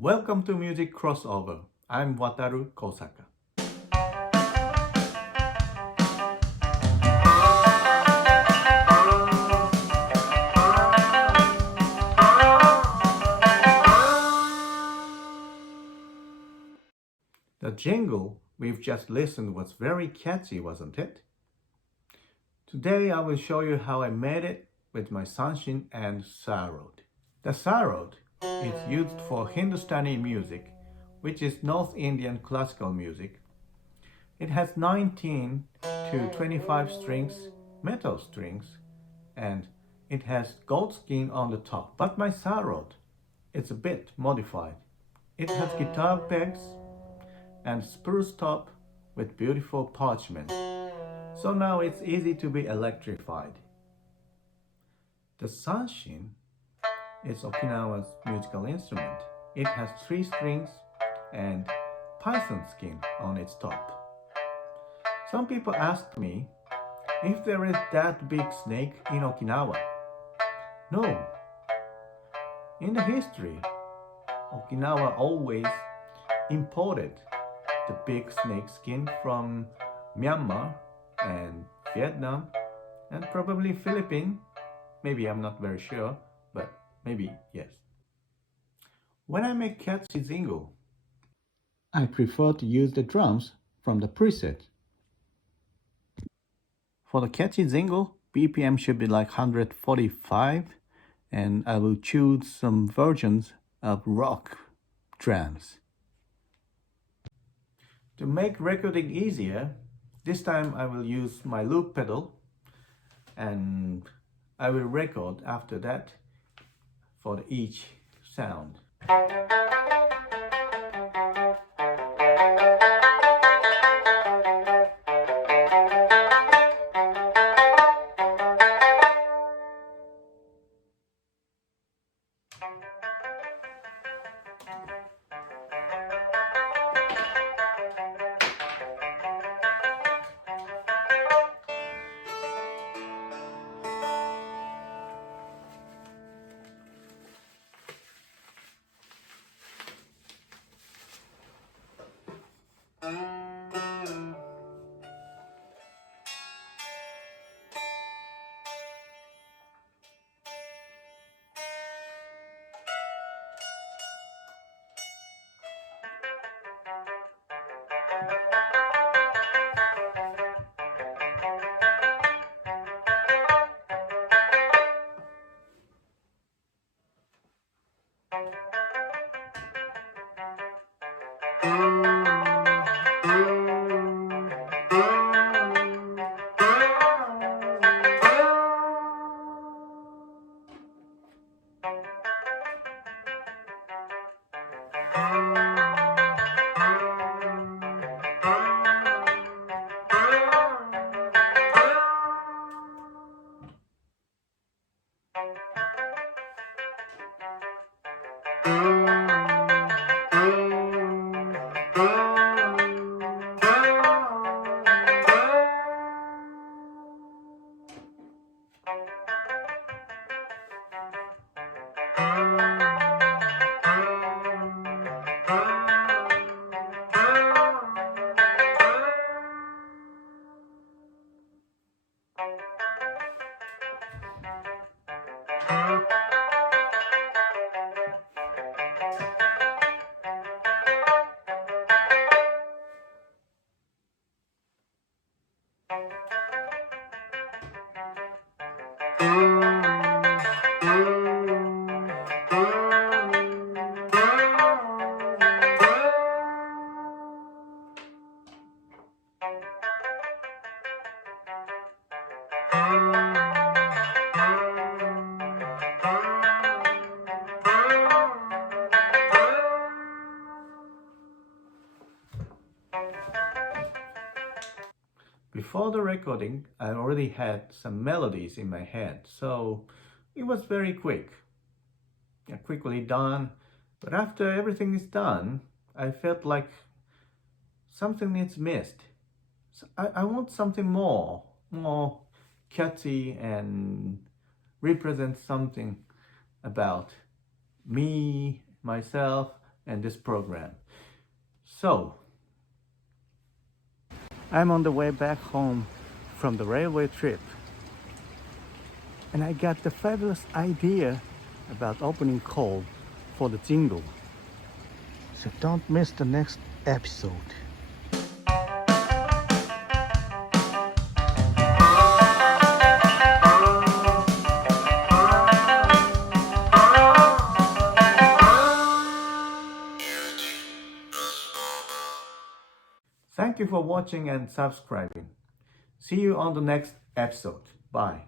Welcome to Music Crossover. I'm Wataru Kosaka. The jingle we've just listened was very catchy, wasn't it? Today I will show you how I made it with my Sanshin and SAROD. The SAROD is used for Hindustani music, which is North Indian classical music. It has 19 to 25 strings, metal strings, and it has gold skin on the top. But my SAROD is a bit modified. It has guitar pegs and spruce top with beautiful parchment. So now it's easy to be electrified. The Sanshin is Okinawa's musical instrument. It has 3 strings and python skin on its top. Some people ask me if there is that big snake in Okinawa. No. In the history, Okinawa always imported the big snake skin from Myanmar and Vietnam and probably Philippines. Maybe, I'm not very sure, but maybe yes. When I make catchy jingle, I prefer to use the drums from the preset. For the catchy jingle, BPM should be like 145, and I will choose some versions of rock drums. To make recording easier, this time I will use my loop pedal and I will record after that for each sound. Before the recording, I already had some melodies in my head, so it was very quick. Quickly done. But after everything is done, I felt like something is missed. So I want something more catchy and represent something about me, myself, and this program. So, I'm on the way back home from the railway trip, and I got the fabulous idea about opening call for the jingle. So don't miss the next episode. Thank you for watching and subscribing. See you on the next episode. Bye.